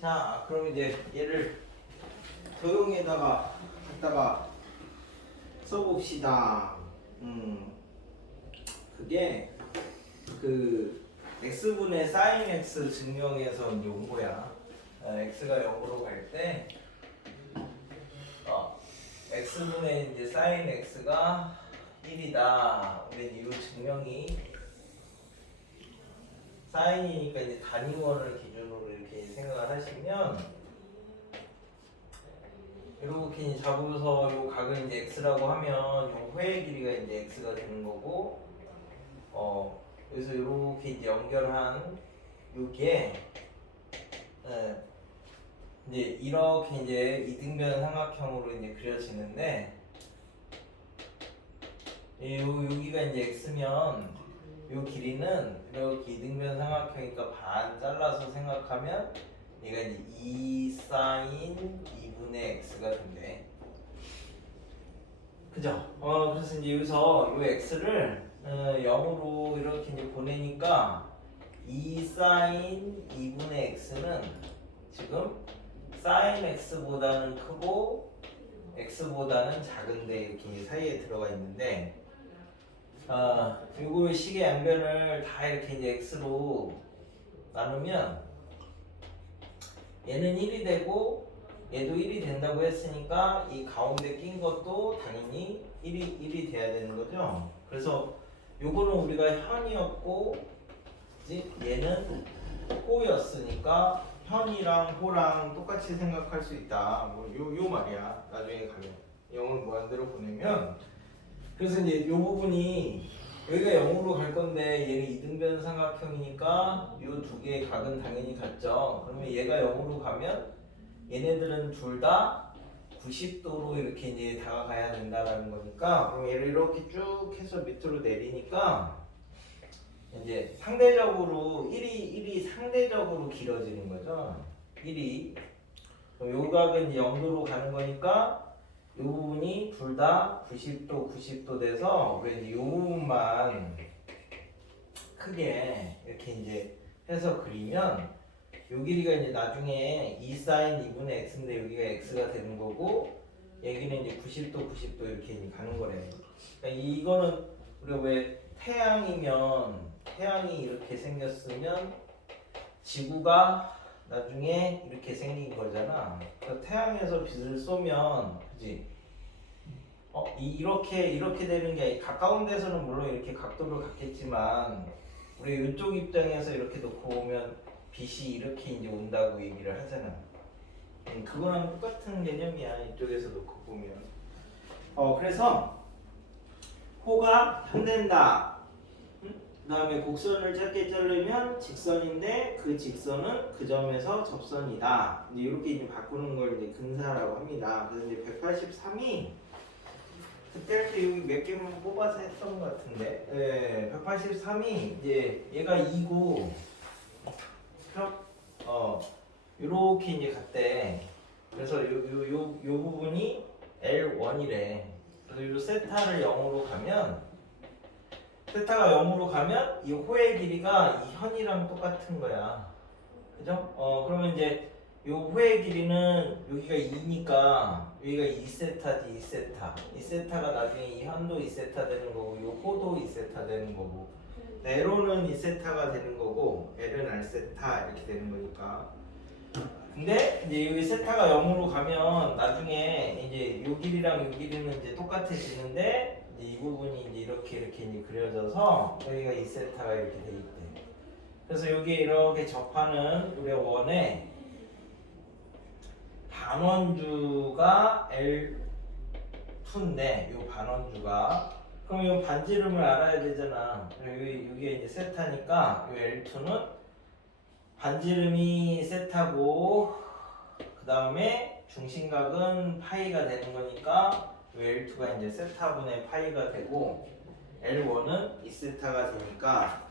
자, 그럼 이제 얘를 도형에다가 갖다가 써봅시다. 그게 그 x분의 sin x 증명에서 이제 온 거야. x가 0으로 갈 때, x분의 이제 sin x가 1이다. 우리 이 증명이 사인이니까 이제 단위원을 기준으로 이렇게 생각을 하시면 이렇게 이제 잡으셔서 요 각을 이제 x라고 하면 요 회의 길이가 이제 x가 되는 거고, 여기서 이렇게 이제 연결한 요게 이제 이렇게 이제 이등변 삼각형으로 이제 그려지는데, 여기가 이제 x면 요 길이는 이렇게 이등변 삼각형이니까 반 잘라서 생각하면 얘가 이제 2 sin 2분의 x가 된대. 그죠? 그래서 이제 여기서 요 x를 0으로 이렇게 이제 보내니까 2 sin 2분의 x는 지금 sin x보다는 크고 x보다는 작은데 이렇게 사이에 들어가 있는데, 요거 식의 양변을 다 이렇게 이제 x로 나누면 얘는 1이 되고 얘도 1이 된다고 했으니까 이 가운데 낀 것도 당연히 1이 돼야 되는 거죠. 그래서 요거는 우리가 현이었고 얘는 호였으니까 현이랑 호랑 똑같이 생각할 수 있다. 뭐 요 말이야. 나중에 가면 영어를 무한대로 보내면, 그래서 이제 요 부분이 여기가 0으로 갈 건데 얘는 이등변 삼각형이니까 요 두 개의 각은 당연히 같죠. 그러면 얘가 0으로 가면 얘네들은 둘 다 90도로 이렇게 이제 다가가야 된다라는 거니까, 그럼 얘를 이렇게 쭉 해서 밑으로 내리니까 이제 상대적으로 1이 상대적으로 길어지는 거죠. 1이. 그럼 요 각은 0도로 가는 거니까 이 부분이 둘 다 90도 돼서 우리 이제 이 부분만 크게 이렇게 이제 해서 그리면 요 길이가 이제 나중에 2 sin 2분의 x인데 여기가 x가 되는 거고, 여기는 이제 90도 이렇게 이제 가는 거래. 그러니까 이거는 우리가 왜 태양이 이렇게 생겼으면 지구가 나중에 이렇게 생긴 거잖아. 그러니까 태양에서 빛을 쏘면, 그지? 이렇게 되는 게 가까운 데서는 물론 이렇게 각도를 갖겠지만 우리 이쪽 입장에서 이렇게 놓고 보면 빛이 이렇게 이제 온다고 얘기를 하잖아. 그거랑 똑같은 개념이야. 이쪽에서 놓고 보면. 그래서 호가 편된다. 그 다음에 곡선을 짧게 자르면 직선인데 그 직선은 그 점에서 접선이다. 이제 이렇게 이제 바꾸는 걸 이제 근사라고 합니다. 그래서 이제 183이 그때 할 때 여기 몇 개만 뽑아서 했던 것 같은데, 183이 이제 얘가 2고, 요렇게 이제 갔대. 그래서 요 부분이 L1이래. 그래서 요 세타를 0으로 가면, 세타가 0으로 가면 이 호의 길이가 이 현이랑 똑같은 거야. 그죠? 그러면 이제 요 호의 길이는 여기가 2니까 여기가 2세타지. 2세타가 나중에 이 현도 2세타 되는 거고 요 호도 2세타 되는 거고 L은 2세타가 되는 거고 L은 R세타 이렇게 되는 거니까. 근데 이제 여기 세타가 0으로 가면 나중에 이제 요 길이랑 요 길이는 이제 똑같아지는데 이제 이 부분이 이제 이렇게 이제 그려져서 여기가 2세타가 이렇게 돼 있대. 그래서 여기 이렇게 접하는 우리 원에 반원주가 L2인데 요 반원주가, 그럼 요 반지름을 알아야 되잖아. 여기 이제 세타니까 요 L2는 반지름이 세타고 그 다음에 중심각은 파이가 되는 거니까 요 L2가 이제 세타분의 파이가 되고 L1은 2세타가 되니까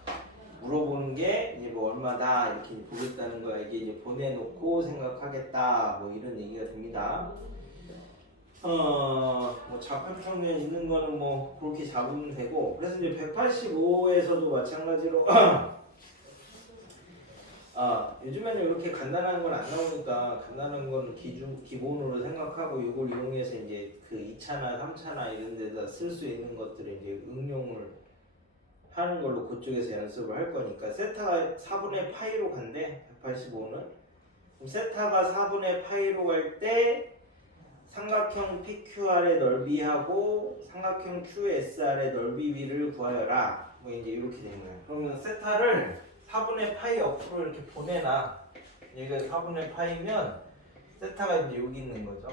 물어보는 게 이제 뭐 얼마다 이렇게 보겠다는 거야. 이게 이제 보내놓고 생각하겠다 뭐 이런 얘기가 됩니다. 뭐 좌표평면 있는 거는 뭐 그렇게 잡으면 되고, 그래서 이제 185에서도 마찬가지로 요즘에는 이렇게 간단한 건 안 나오니까 간단한 건 기본으로 생각하고 이걸 이용해서 이제 그 2차나 3차나 이런 데다 쓸 수 있는 것들을 이제 응용을 하는 걸로 그쪽에서 연습을 할 거니까 세타가 4분의 파이로 간대 185는. 그럼 세타가 4분의 파이로 갈 때 삼각형 PQR의 넓이하고 삼각형 QSR의 넓이 비를 구하여라. 뭐 이제 이렇게 되는 거예요. 그러면 세타를 4분의 파이 옆으로 이렇게 보내놔. 얘가 4분의 파이면 세타가 이제 여기 있는 거죠.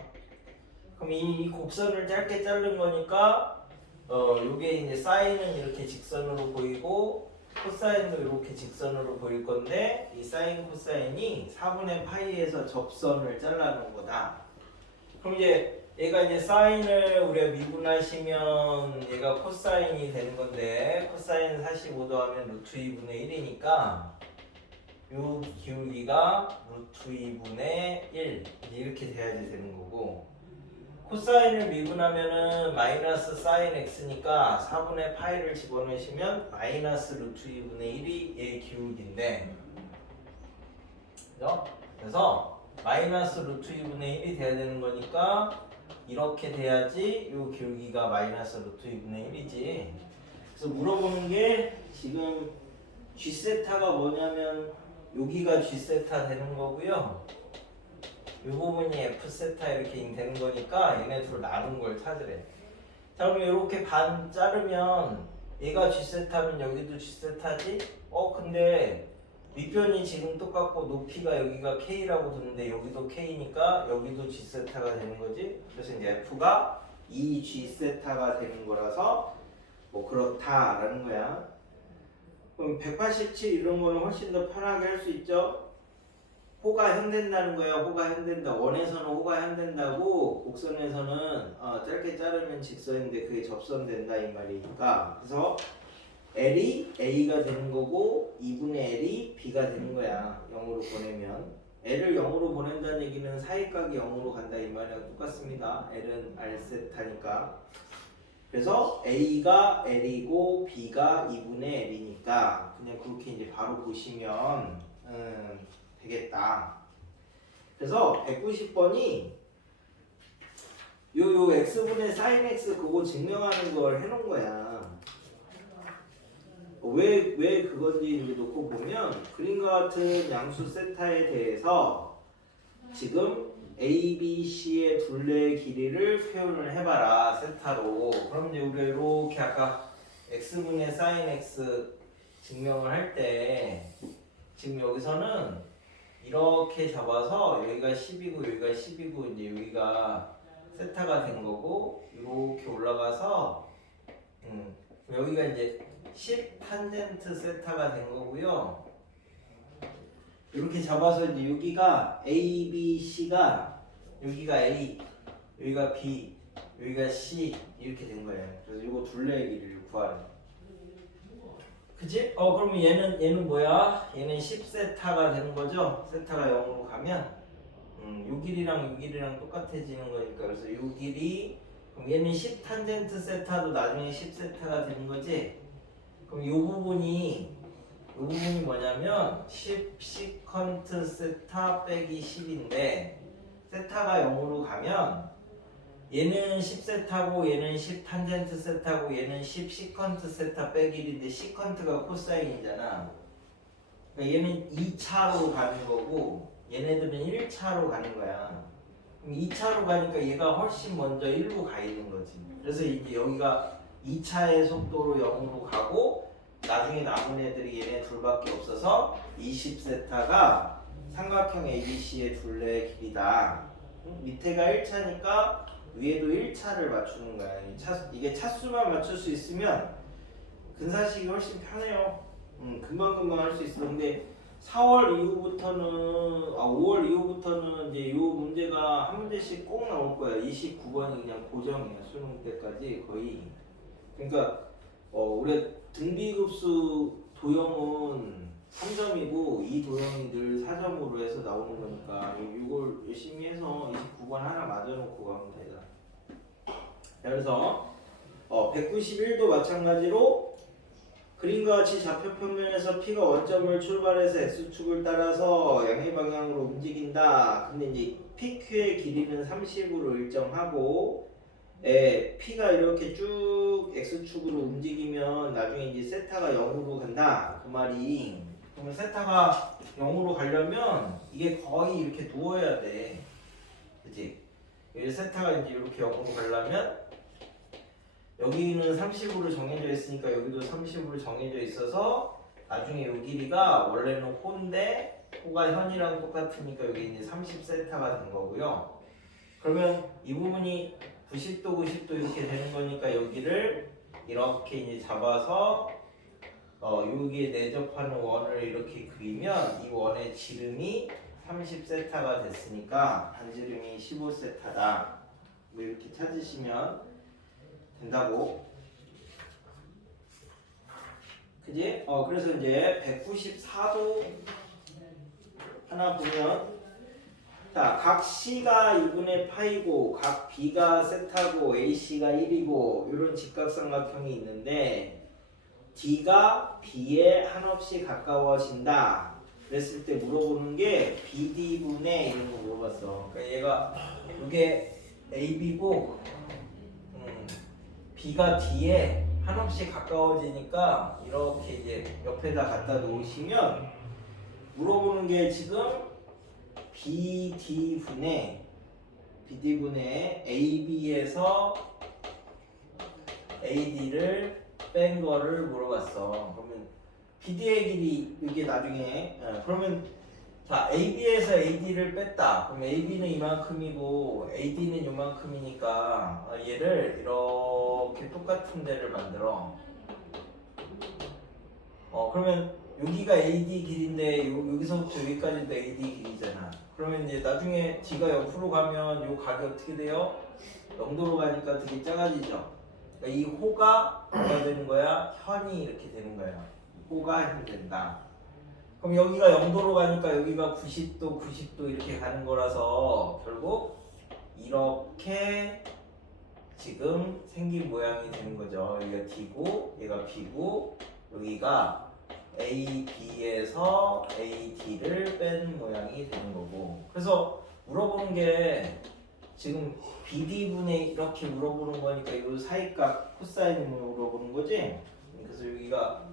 그럼 이 곡선을 짧게 자른 거니까 요게 이제 사인은 이렇게 직선으로 보이고 코사인도 이렇게 직선으로 보일 건데 이 사인 코사인이 4분의 파이에서 접선을 잘라놓은 거다. 그럼 이제 얘가 이제 사인을 우리가 미분하시면 얘가 코사인이 되는 건데 코사인 45도 하면 루트 2분의 1이니까 요 기울기가 루트 2분의 1 이렇게 돼야지 되는 거고 코사인을 미분하면은 마이너스 사인 x니까 4분의 파이를 집어넣으시면 마이너스 루트 2분의 1이 얘의 기울기인데 그죠? 그래서 마이너스 루트 2분의 1이 돼야 되는 거니까 이렇게 돼야지 요 기울기가 마이너스 루트 2분의 1이지. 그래서 물어보는 게 지금 G세타가 뭐냐면 여기가 G세타 되는 거고요. 이 부분이 F세타 이렇게 되는 거니까 얘네 둘 나눈 걸 찾으래. 자 그럼 이렇게 반 자르면 얘가 G세타면 여기도 G세타지? 근데 윗변이 지금 똑같고 높이가 여기가 K라고 두는데 여기도 K니까 여기도 G세타가 되는 거지. 그래서 이제 F가 2G세타가 되는 거라서 뭐 그렇다라는 거야. 그럼 187 이런 거는 훨씬 더 편하게 할 수 있죠. 호가 현된다는 거예요. 호가 현된다. 원에서는 호가 현된다고 곡선에서는 짧게 자르면 직선인데 그게 접선된다 이 말이니까. 그래서 L이 A가 되는 거고 2분의 L이 B가 되는 거야. 0으로 보내면 L을 0으로 보낸다는 얘기는 사이각이 0으로 간다 이 말이랑 똑같습니다. L은 R세타니까. 그래서 A가 L이고 B가 2분의 L이니까 그냥 그렇게 이제 바로 보시면 되겠다. 그래서 190번이 요 x분의 sin x 그거 증명하는 걸 해놓은 거야. 왜 그건지 이제 놓고 보면 그림과 같은 양수 세타에 대해서 지금 A, B, C의 둘레의 길이를 표현을 해봐라 세타로. 그럼 이제 우리가 이렇게 아까 x분의 sin x 증명을 할 때 지금 여기서는 이렇게 잡아서 여기가 10이고 여기가 10이고 이제 여기가 세타가 된 거고 이렇게 올라가서 여기가 이제 10 탄젠트 세타가 된 거고요. 이렇게 잡아서 이제 여기가 A, B, C가 여기가 A, 여기가 B, 여기가 C 이렇게 된 거예요. 그래서 이거 둘레의 길이를 구하는. 그치? 그러면 얘는 뭐야? 얘는 10세타가 되는 거죠? 세타가 0으로 가면 요 길이랑 요 길이랑 똑같아지는 거니까 그래서 요 길이 그럼 얘는 10 탄젠트 세타도 나중에 10세타가 되는 거지? 그럼 요 부분이 뭐냐면 10 시컨트 세타 빼기 10인데 세타가 0으로 가면 얘는 10세타고 얘는 10 탄젠트 세타고 얘는 10 시컨트 세타 빼기 1인데 시컨트가 코사인이잖아. 그러니까 얘는 2차로 가는 거고 얘네들은 1차로 가는 거야. 그럼 2차로 가니까 얘가 훨씬 먼저 1로 가 있는 거지. 그래서 이제 여기가 2차의 속도로 0으로 가고 나중에 남은 애들이 얘네 둘밖에 없어서 20세타가 삼각형 ABC의 둘레의 길이다. 밑에가 1차니까 위에도 1차를 맞추는 거야. 이게 차수만 맞출 수 있으면 근사식이 훨씬 편해요. 금방금방 할 수 있어. 근데 4월 이후부터는 5월 이후부터는 이제 이 문제가 한 문제씩 꼭 나올 거야. 29번이 그냥 고정이야. 수능 때까지 거의. 그러니까 우리 등비급수 도형은 3점이고 이 도형이 늘 4점으로 해서 나오는 거니까 이걸 열심히 해서 29번 하나 맞아놓고 가면 되잖아. 그래서 191도 마찬가지로 그림과 같이 좌표 평면에서 P가 원점을 출발해서 X축을 따라서 양의 방향으로 움직인다. 근데 이제 PQ의 길이는 30으로 일정하고 P가 이렇게 쭉 X축으로 움직이면 나중에 이제 세타가 0으로 간다. 그 말이. 그러면 세타가 0으로 가려면 이게 거의 이렇게 누워야 돼. 그치? 여기 세타가 이제 이렇게 0으로 가려면 여기는 30으로 정해져 있으니까 여기도 30으로 정해져 있어서 나중에 이 길이가 원래는 호인데 호가 현이랑 똑같으니까 여기 이제 30세타가 된 거고요. 그러면 이 부분이 90도 90도 이렇게 되는 거니까 여기를 이렇게 이제 잡아서 여기에 내접하는 원을 이렇게 그리면 이 원의 지름이 30세타가 됐으니까 반지름이 15세타다. 뭐 이렇게 찾으시면 된다고. 그지? 그래서 이제 194도 하나 보면 자, 각 C가 2분의 파이고 각 B가 세타고 AC가 1이고 이런 직각삼각형이 있는데 D가 B에 한없이 가까워진다. 그랬을 때 물어보는 게 BD분의 이런 거 물어봤어. 그러니까 얘가 이게 AB고 B가 D에 한없이 가까워지니까 이렇게 이제 옆에다 갖다 놓으시면 물어보는 게 지금 BD분의 AB에서 AD를 뺀 거를 물어봤어. 그러면 BD의 길이 이게 나중에 그러면 자 AB에서 AD를 뺐다. 그럼 AB는 이만큼이고 AD는 이만큼이니까 얘를 이렇게 똑같은 데를 만들어. 그러면 여기가 AD 길인데 여기서부터 여기까지도 AD 길이잖아. 그러면 이제 나중에 D가 옆으로 가면 이 각이 어떻게 돼요? 0도로 가니까 되게 작아지죠. 그러니까 이 호가 뭐가 되는 거야? 현이 이렇게 되는 거야. 호가 현 된다. 그럼 여기가 0도로 가니까 여기가 90도 90도 이렇게 가는 거라서 결국 이렇게 지금 생긴 모양이 되는 거죠. 여기가 D고 얘가 B고 여기가 AB에서 AD를 뺀 모양이 되는 거고. 그래서 물어보는 게 지금 BD분의 이렇게 물어보는 거니까 이 사이값 코사인 물어보는 거지. 그래서 여기가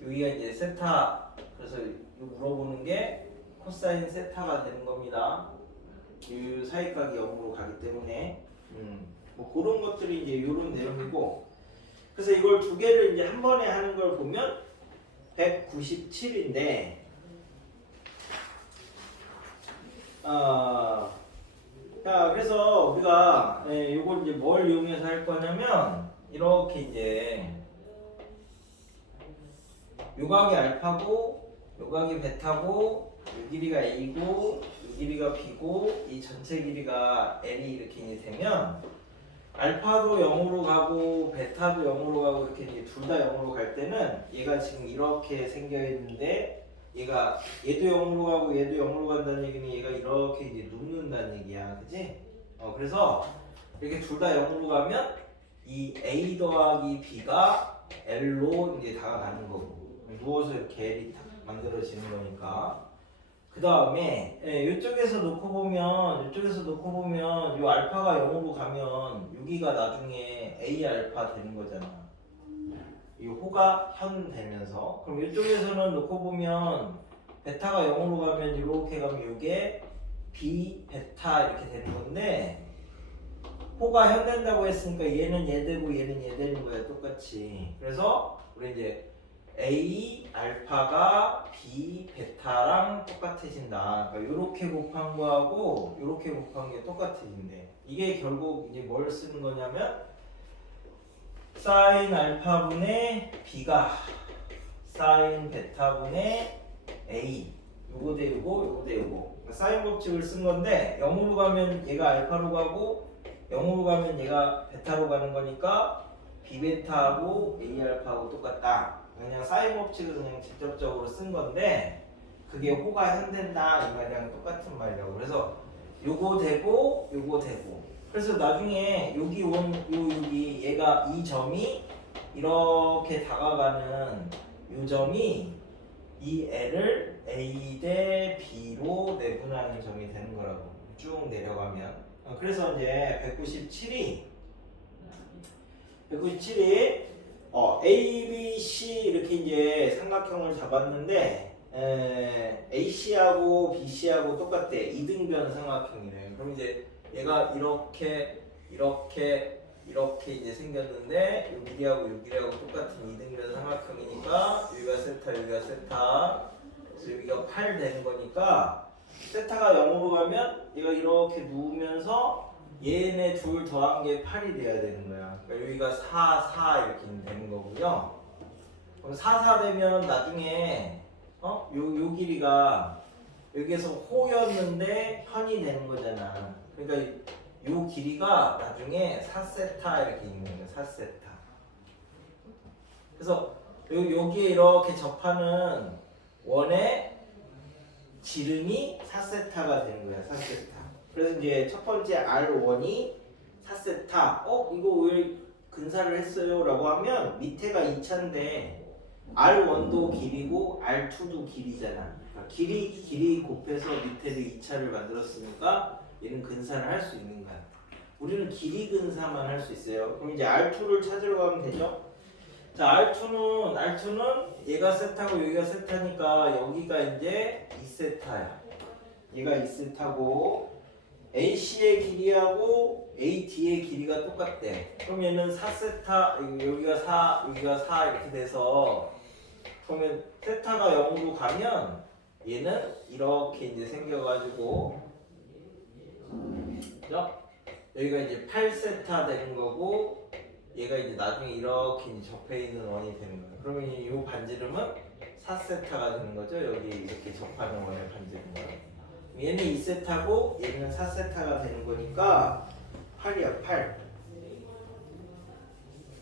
이제 세타. 그래서 물어보는 게 코사인 세타가 되는 겁니다. 이 사이값이 0으로 가기 때문에 뭐 그런 것들이 이제 이런 내용이고. 그래서 이걸 두 개를 이제 한 번에 하는 걸 보면 197인데 자 그래서 우리가 이걸 이제 뭘 이용해서 할 거냐면 이렇게 이제 요각이 알파고 요각이 베타고 이 길이가 A고 이 길이가 B고 이 전체 길이가 N이 이렇게 이제 되면 알파도 0으로 가고 베타도 0으로 가고 이렇게 이제 둘 다 0으로 갈 때는 얘가 지금 이렇게 생겨 있는데 얘도 0으로 가고 얘도 0으로 간다는 얘기는 얘가 이렇게 이제 눕는다는 얘기야. 그지? 그래서 이렇게 둘 다 0으로 가면 이 A 더하기 B가 L로 이제 다가가는 거고 누워서 이렇게 L이 만들어지는 거니까. 그 다음에 이쪽에서 놓고 보면 이 알파가 0으로 가면 여기가 나중에 A 알파 되는 거잖아. 이 호가 현 되면서. 그럼 이쪽에서는 놓고 보면 베타가 0으로 가면 이렇게 가면 이게 B 베타 이렇게 되는 건데 호가 현 된다고 했으니까 얘는 얘 되고 얘는 얘 되는 거야 똑같이. 그래서 우리 이제 A 알파가 B 베타랑 똑같아진다. 그러니까 이렇게 곱한 거하고 이렇게 곱한 게 똑같아진대. 이게 결국 이제 뭘 쓰는 거냐면 사인 알파분의 B가 사인 베타분의 A 요거 대 요거 대 요거. 그러니까 사인 법칙을 쓴 건데 0으로 가면 얘가 알파로 가고 0으로 가면 얘가 베타로 가는 거니까 B 베타하고 A 알파하고 똑같다. 그냥 사인 법칙을 그냥 직접적으로 쓴 건데 그게 호가 현된다 이 말이랑 똑같은 말이라고. 그래서 요거 되고 요거 되고 그래서 나중에 여기 여기 얘가 이 점이 이렇게 다가가는 요점이 이 L을 A 대 B로 내분하는 점이 되는 거라고. 쭉 내려가면. 그래서 이제 197이 A, B, C 이렇게 이제 삼각형을 잡았는데 AC하고 BC하고 똑같대. 이등변 삼각형이래. 그럼 이제 얘가 이렇게 이제 생겼는데 요 길이하고 요 길이하고 똑같은 이등변 삼각형이니까 여기가 세타 여기가 세타 그래서 여기가 8 되는 거니까 세타가 0으로 가면 얘가 이렇게 누우면서 얘네 둘 더한 게 8이 돼야 되는 거야. 그러니까 여기가 4 이렇게 되는 거고요. 그럼 4 되면 나중에 요 길이가 여기에서 호였는데 현이 되는 거잖아. 그러니까 요 길이가 나중에 4세타 이렇게 있는 거예요. 4세타. 그래서 여기에 이렇게 접하는 원의 지름이 4세타가 되는 거야. 4세타. 그래서 이제 첫 번째 R1이 4세타. 이거 왜 근사를 했어요? 라고 하면 밑에가 2차인데 R1도 길이고 R2도 길이잖아. 그러니까 길이 곱해서 밑에를 2차를 만들었으니까 얘는 근사를 할 수 있는 거야. 우리는 길이 근사만 할 수 있어요. 그럼 이제 R2를 찾으러 가면 되죠? 자, R2는 얘가 세타고 여기가 세타니까 여기가 이제 2세타야. 얘가 2세타고 AC의 길이하고 AD의 길이가 똑같대. 그럼 얘는 4세타, 여기가 4, 여기가 4 이렇게 돼서 그러면 세타가 0으로 가면 얘는 이렇게 이제 생겨가지고 그죠? 여기가 이제 8세타 되는 거고 얘가 이제 나중에 이렇게 이제 접해 있는 원이 되는 거예요. 그러면 이 반지름은 4세타가 되는 거죠. 여기 이렇게 접하는 원의 반지름은. 얘는 2세타고 얘는 4세타가 되는 거니까 8이야 8.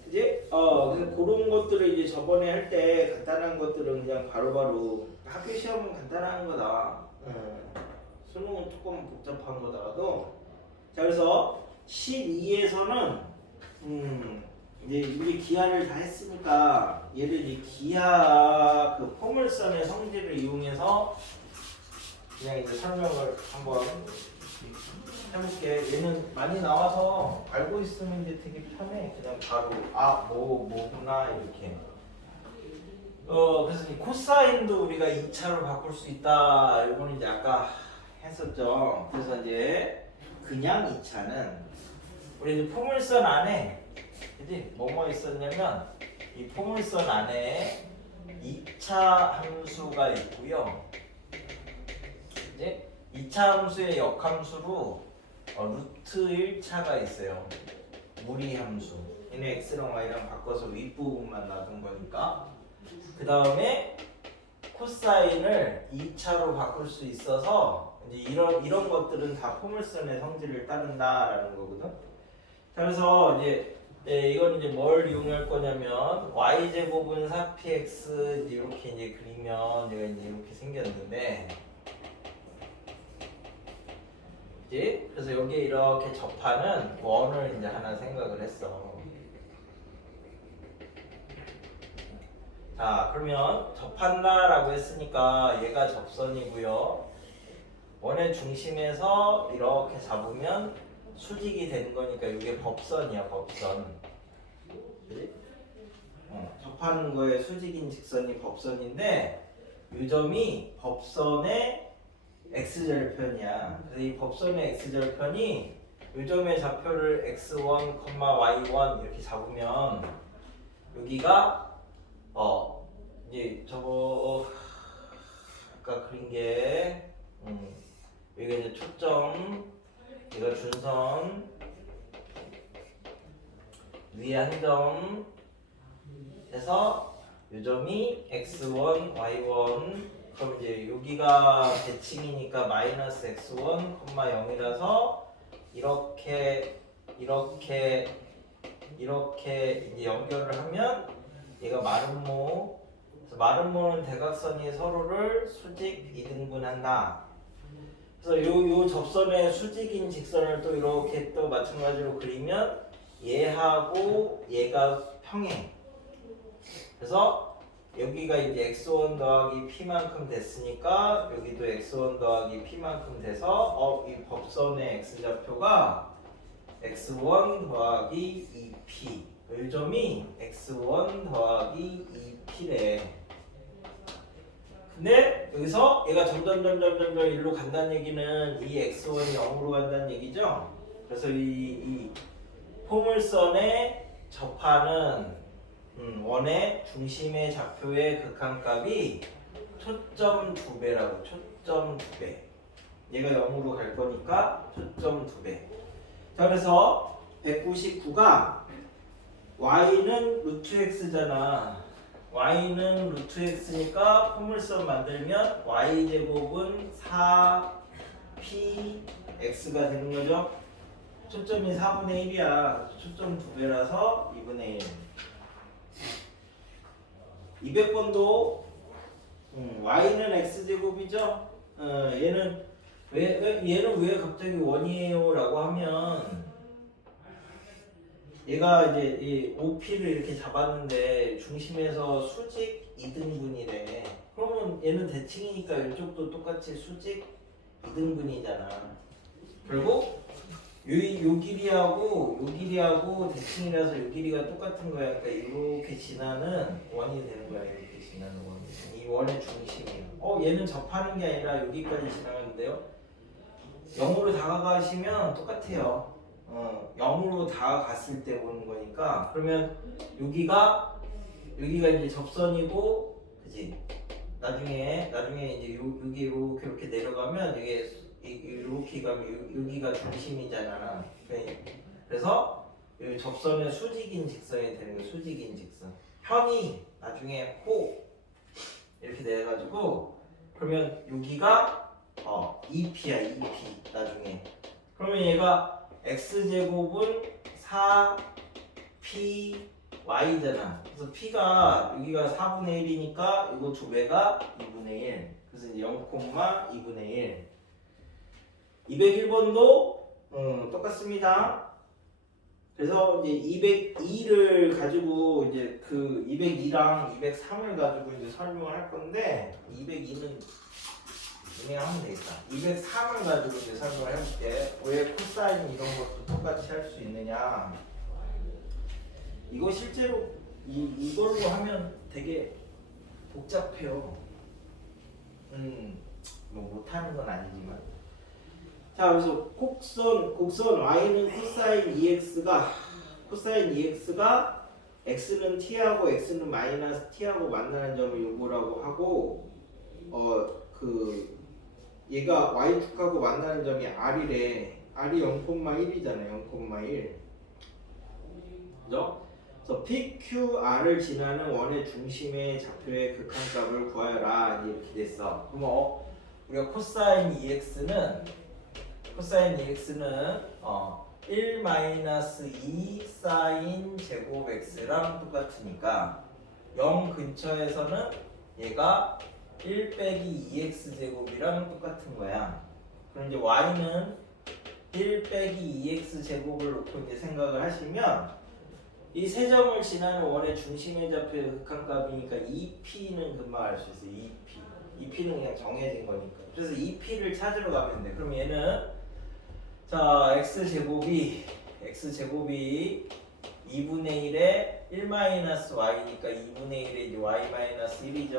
그지? 그래서 그런 것들을 이제 저번에 할 때 간단한 것들은 그냥 바로바로 학교 시험은 간단한 거다. 수능은 조금 복잡한 거더라도 자 그래서 12에서는 이제 우리 기하를 다 했으니까 얘를 이제 기하 그 포물선의 성질을 이용해서 그냥 이제 설명을 한번 해볼게. 얘는 많이 나와서 알고 있으면 이제 되게 편해. 그냥 바로 뭐구나 이렇게. 그래서 이 코사인도 우리가 2차로 바꿀 수 있다. 이거는 이제 아까 했었죠. 그래서 이제 그냥 2차는 우리 이제 포물선 안에 그지? 뭐뭐 있었냐면 이 포물선 안에 2차 함수가 있고요. 이제 2차 함수의 역함수로 루트 1차가 있어요. 무리 함수. 얘는 x랑 y랑 바꿔서 윗부분만 놔둔 거니까. 그 다음에 코사인을 2차로 바꿀 수 있어서 이제 이런 것들은 다 포물선의 성질을 따른다라는 거거든. 자, 그래서 이제 이건 이제 뭘 이용할 거냐면 y 제곱은 4px 이렇게 이제 그리면 얘가 이제 이렇게 생겼는데. 그래서 여기에 이렇게 접하는 원을 이제 하나 생각을 했어. 자, 그러면 접한다라고 했으니까 얘가 접선이고요. 원의 중심에서 이렇게 잡으면 수직이 되는 거니까 이게 법선이야, 법선. 그치? 접하는 거에 수직인 직선이 법선인데 이 점이 법선의 x절편이야. 그래서 이 법선의 x절편이 이 점의 좌표를 x1, y1 이렇게 잡으면 여기가 이제 저거 아까 그린 게 여기가 이제 초점, 여기가 준선, 위에 한 점 해서 이 점이 x1, y1 그럼 이제 여기가 대칭이니까 마이너스 x1, 0이라서 이렇게 이제 연결을 하면 얘가 마름모. 그래서 마름모는 대각선이 서로를 수직 이등분한다. 그래서 요 접선의 수직인 직선을 또 이렇게 또 마찬가지로 그리면 얘하고 얘가 평행. 그래서 여기가 이제 x1 더하기 p만큼 됐으니까 여기도 x1 더하기 p만큼 돼서 이 법선의 x좌표가 x1 더하기 2p 요점이 x1 더하기 2p래. 근데 여기서 얘가 점점 일로 간다는 얘기는 이 x1이 0으로 간다는 얘기죠. 그래서 이 포물선에 접하는 원의 중심의 좌표의 극한값이 초점 2배라고. 초점 2배. 얘가 0으로 갈 거니까 초점 2배. 자, 그래서 199가 y는 루트 x잖아. y는 루트 x니까 포물선 만들면 y제곱은 4p x가 되는 거죠. 초점이 4분의 1이야. 초점 2배라서 2분의 1. 200번도 y는 x제곱이죠. 얘는 왜 갑자기 원이에요? 라고 하면 얘가 이제 이 OP를 이렇게 잡았는데 중심에서 수직 2등분이래. 그러면 얘는 대칭이니까 이쪽도 똑같이 수직 2등분이잖아. 결국 요 길이하고 대칭이라서 요 길이가 똑같은 거야. 그러니까 이렇게 지나는 원이 되는 거야. 이렇게 지나는 원이. 이 원의 중심이에요. 얘는 접하는 게 아니라 여기까지 지나가는데요. 0으로 다가가시면 똑같아요. 0으로 다가갔을 때 보는 거니까. 그러면 여기가 이제 접선이고, 그지? 나중에 이제 여기 이렇게 내려가면 이게 이렇게 가면 여기가 중심이잖아. 그래서 이 접선의 수직인 직선이 되는 거야. 수직인 직선. 현이 나중에 호 이렇게 내가지고 그러면 여기가 2p야. 2p 나중에. 그러면 얘가 x제곱은 4p y잖아. 그래서 p가 여기가 4분의 1이니까 이거 2배가 2분의 1. 그래서 이제 0,2분의 1. 201번도 똑같습니다. 그래서 이제 202를 가지고 이제 그 202랑 203을 가지고 이제 설명을 할 건데 202는 그냥 하면 되겠다. 203을 가지고 이제 설명을 해볼게. 왜 코사인 이런 것도 똑같이 할 수 있느냐? 이거 실제로 이걸로 하면 되게 복잡해요. 뭐 못하는 건 아니지만. 자, 그래서 곡선 y는 코사인 2x가 x는 t하고 x는 마이너스 t하고 만나는 점을 요구라고 하고 얘가 y축하고 만나는 점이 r이래. r이 0,1이잖아요. 0,1. 그죠? 그래서 PQR을 지나는 원의 중심의 좌표의 극한값을 구하여라. 이렇게 됐어. 그럼 우리가 코사인 2x는 1-2 사인 제곱 x랑 똑같으니까 0 근처에서는 얘가 1 빼기 2x 제곱이랑 똑같은 거야. 그럼 이제 y는 1 빼기 2x 제곱을 놓고 이제 생각을 하시면 이 세 점을 지나는 원의 중심의 좌표의 극한값이니까 2p는 금방 알 수 있어. 2p는 그냥 정해진 거니까. 그래서 2p를 찾으러 가면 돼. 그럼 얘는 자 x제곱이 2분의 1에 1-y니까 2분의 1에 이제 y-1이죠.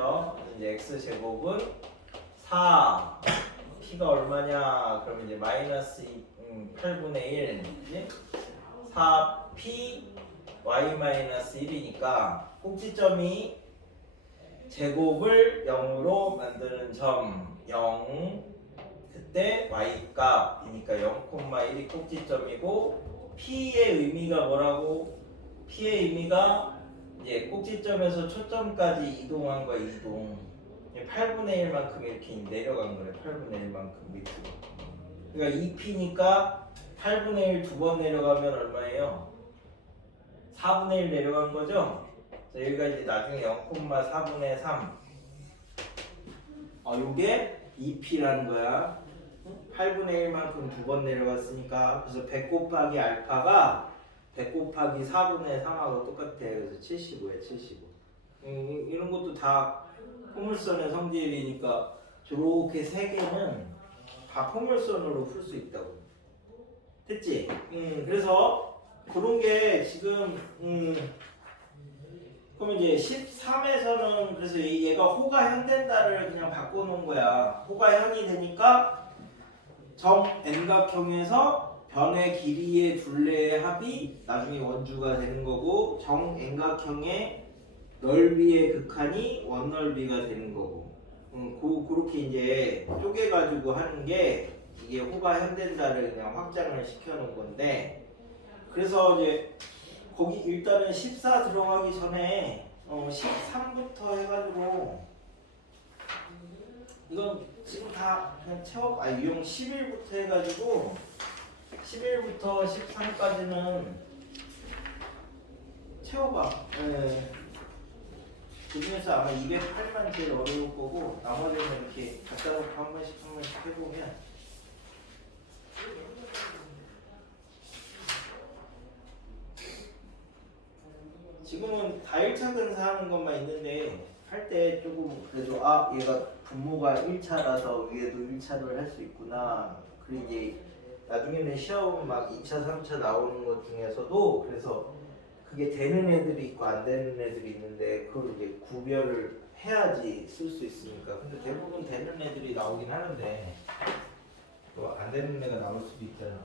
이제 x제곱은 4 p가 얼마냐? 그러면 이제 마이너스 8분의 1 이제 4p y-1이니까 꼭지점이 제곱을 0으로 만드는 점 0 그때 y값이니까 0,1이 꼭지점이고 p의 의미가 뭐라고? p의 의미가 이제 꼭지점에서 초점까지 이동한 거야. 이동 8분의 1만큼 이렇게 내려간 거래. 8분의 1만큼 밑으로. 그러니까 2p니까 8분의 1 두 번 내려가면 얼마예요? 4분의 1 내려간 거죠? 여기가 이제 나중에 0,4분의 3 요게 2p라는 거야. 8분의 1만큼 두 번 내려갔으니까 그래서 100 곱하기 알파가 100 곱하기 4분의 3하고 똑같아. 그래서 75야. 75. 이런 것도 다 포물선의 성질이니까 저렇게 세 개는 다 포물선으로 풀 수 있다고. 됐지? 그래서 그런 게 지금 그럼 이제 13에서는 그래서 얘가 호가 현된다를 그냥 바꿔놓은 거야. 호가 현이 되니까 정 N각형에서 변의 길이의 둘레의 합이 나중에 원주가 되는 거고 정 N각형의 넓이의 극한이 원넓이가 되는 거고 그렇게 이제 쪼개가지고 하는 게 이게 호가 현된다를 그냥 확장을 시켜놓은 건데 그래서 이제 거기 일단은 14 들어가기 전에 13부터 해가지고 이건 지금 다 그냥 유형 11부터 해가지고 11부터 13까지는 채워봐. 그 중에서 아마 208만 제일 어려울 거고 나머지는 이렇게 갖다 놓고 한 번씩 해보면 지금은 다일차 근사하는 것만 있는데 할 때 조금 그래도 얘가 분모가 1차라서 위에도 1차를 할 수 있구나. 그리고 이제 나중에는 시험 막 2차, 3차 나오는 것 중에서도 그래서 그게 되는 애들이 있고 안 되는 애들이 있는데 그걸 이제 구별을 해야지 쓸 수 있으니까. 근데 대부분 되는 애들이 나오긴 하는데 또 안 되는 애가 나올 수도 있잖아.